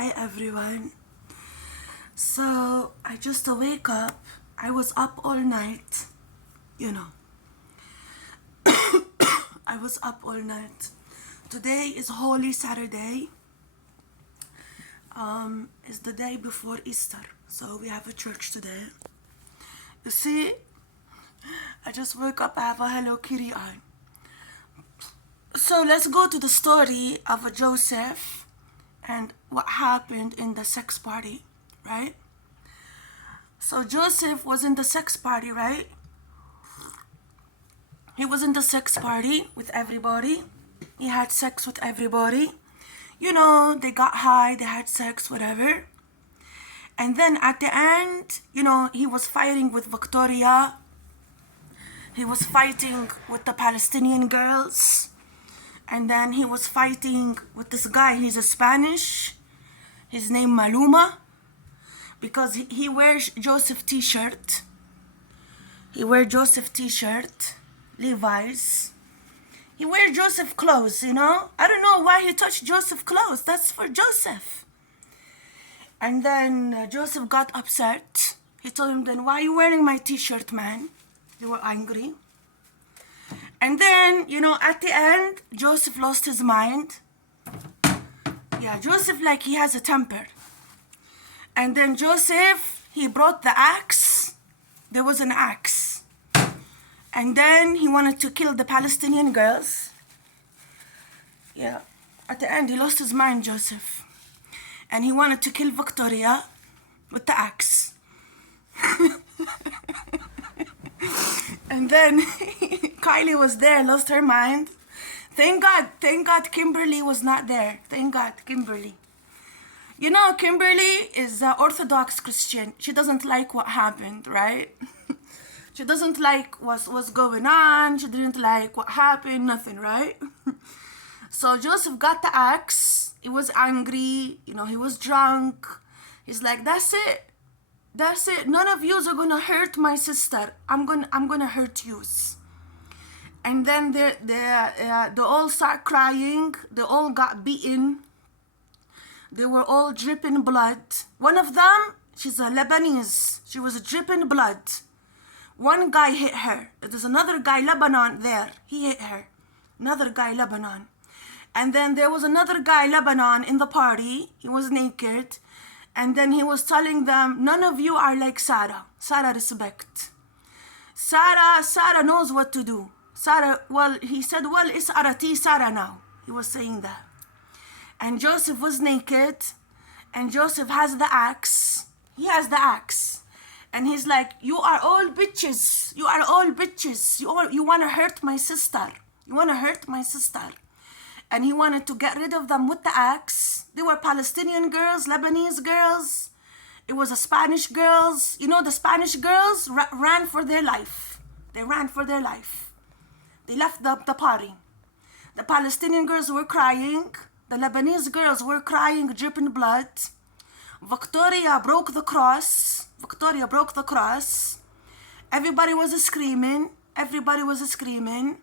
Hi everyone. So I just wake up. I was up all night, you know. I was up all night. Today is Holy Saturday. It's the day before Easter, so we have a church today. You see, I just woke up. I have a Hello Kitty on. So let's go to the story of Joseph and what happened in the sex party, right? So Joseph was in the sex party, right? He was in the sex party with everybody. He had sex with everybody. You know, they got high, they had sex, whatever. And then at the end, you know, he was fighting with Victoria. He was fighting with the Palestinian girls. And then he was fighting with this guy. He's a Spanish. His name Maluma. Because he wears Joseph t-shirt. He wears Joseph t-shirt. Levi's. He wears Joseph clothes, you know. I don't know why he touched Joseph clothes. That's for Joseph. And then Joseph got upset. He told him, then why are you wearing my t-shirt, man? They were angry. And then, you know, at the end, Joseph lost his mind. Yeah, Joseph, like, he has a temper. And then Joseph, he brought the axe. There was an axe. And then he wanted to kill the Palestinian girls. Yeah, at the end, he lost his mind, Joseph. And he wanted to kill Victoria with the axe. And then Kylie was there, lost her mind. Thank God Kimberly was not there. Thank God, Kimberly. You know, Kimberly is an Orthodox Christian. She doesn't like what happened, right? She doesn't like what's going on. She didn't like what happened, nothing, right? So Joseph got the axe. He was angry, you know, he was drunk. He's like, that's it. That's it. None of yous are gonna hurt my sister. I'm gonna hurt yous. And then they all start crying. They all got beaten. They were all dripping blood. One of them, she's a Lebanese. She was dripping blood. One guy hit her. There's another guy, Lebanon, there. He hit her. Another guy, Lebanon. And then there was another guy, Lebanon, in the party. He was naked. And then he was telling them, none of you are like Sarah. Sarah respect. Sarah knows what to do. Sarah, well, he said, well, it's Arati Sarah now. He was saying that. And Joseph was naked. And Joseph has the axe. He has the axe. And he's like, you are all bitches. You are all bitches. You want to hurt my sister. You want to hurt my sister. And he wanted to get rid of them with the axe. They were Palestinian girls, Lebanese girls. It was a Spanish girls. You know, the Spanish girls ran for their life. They ran for their life. They left the party. The Palestinian girls were crying. The Lebanese girls were crying, dripping blood. Victoria broke the cross. Victoria broke the cross. Everybody was screaming. Everybody was screaming.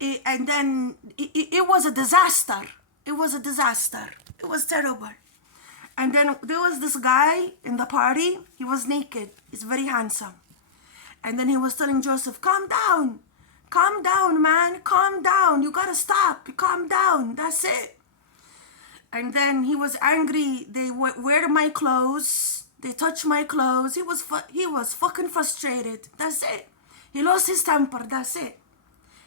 And then it was a disaster. It was a disaster. It was terrible. And then there was this guy in the party. He was naked. He's very handsome. And then he was telling Joseph, calm down. Calm down, man. Calm down. You gotta stop. Calm down. That's it. And then he was angry. They wear my clothes. They touch my clothes. He was fucking frustrated. That's it. He lost his temper. That's it.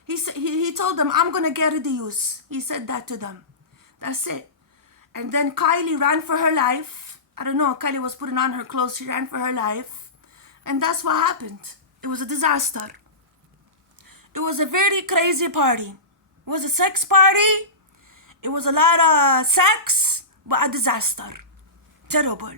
He told them, I'm going to get rid of you. He said that to them. That's it. And then Kylie ran for her life. I don't know. Kylie was putting on her clothes. She ran for her life. And that's what happened. It was a disaster. It was a very crazy party. It was a sex party. It was a lot of sex, but a disaster. Terrible.